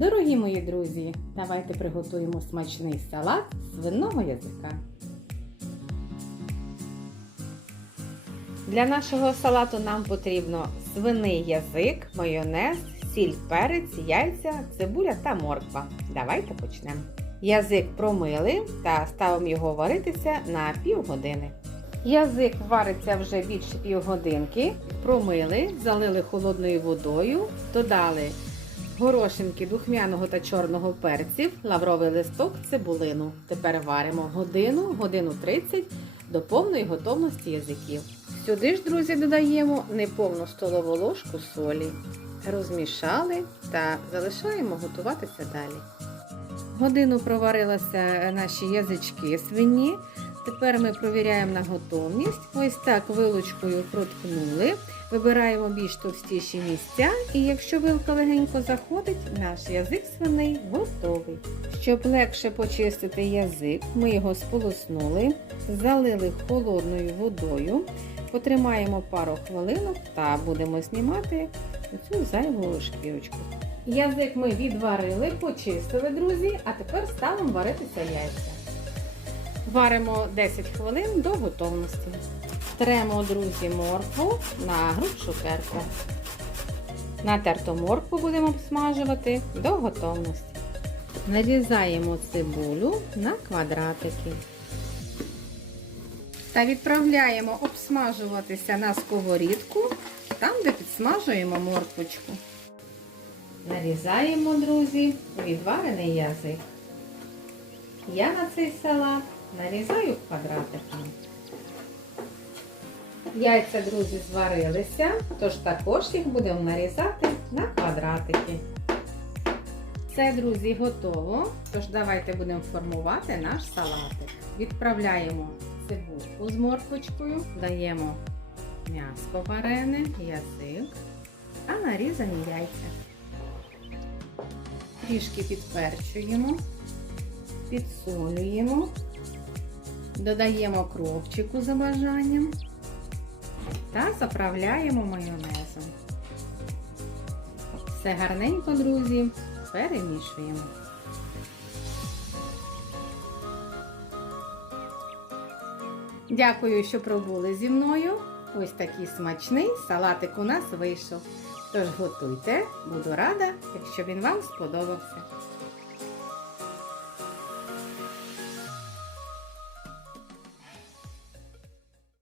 Дорогі мої друзі, давайте приготуємо смачний салат свиного язика. Для нашого салату нам потрібно свиний язик, майонез, сіль, перець, яйця, цибуля та морква. Давайте почнемо. Язик промили та ставимо його варитися на півгодини. Язик вариться вже більше півгодинки. Промили, залили холодною водою, додали горошинки духмяного та чорного перців, лавровий листок, цибулину. Тепер варимо годину, годину 30 до повної готовності язиків. Сюди ж, друзі, додаємо неповну столову ложку солі. Розмішали та залишаємо готуватися далі. Годину проварилися наші язички свині. Тепер ми провіряємо на готовність. Ось так вилочкою проткнули. Вибираємо більш товстіші місця, і якщо вилка легенько заходить, наш язик свиний готовий. Щоб легше почистити язик, ми його сполоснули, залили холодною водою, потримаємо пару хвилинок та будемо знімати цю зайву шкірочку. Язик ми відварили, почистили, друзі, а тепер ставимо варитися яйця. Варимо 10 хвилин до готовності. Тремо, друзі, моркву на грубшу терку. Натерту моркву будемо обсмажувати до готовності. Нарізаємо цибулю на квадратики. Та відправляємо обсмажуватися на сковорідку, там, де підсмажуємо морквочку. Нарізаємо, друзі, відварений язик. Я на цей салат нарізаю квадратиками. Яйця, друзі, зварилися, тож також їх будемо нарізати на квадратики. Все, друзі, готово. Тож давайте будемо формувати наш салатик. Відправляємо цибульку з морквочкою, даємо м'ясо варене, язик та нарізані яйця. Трішки підперчуємо, підсолюємо, додаємо кропчику за бажанням та заправляємо майонезом. Все гарненько, друзі, перемішуємо. Дякую, що пробули зі мною. Ось такий смачний салатик у нас вийшов. Тож готуйте, буду рада, якщо він вам сподобався.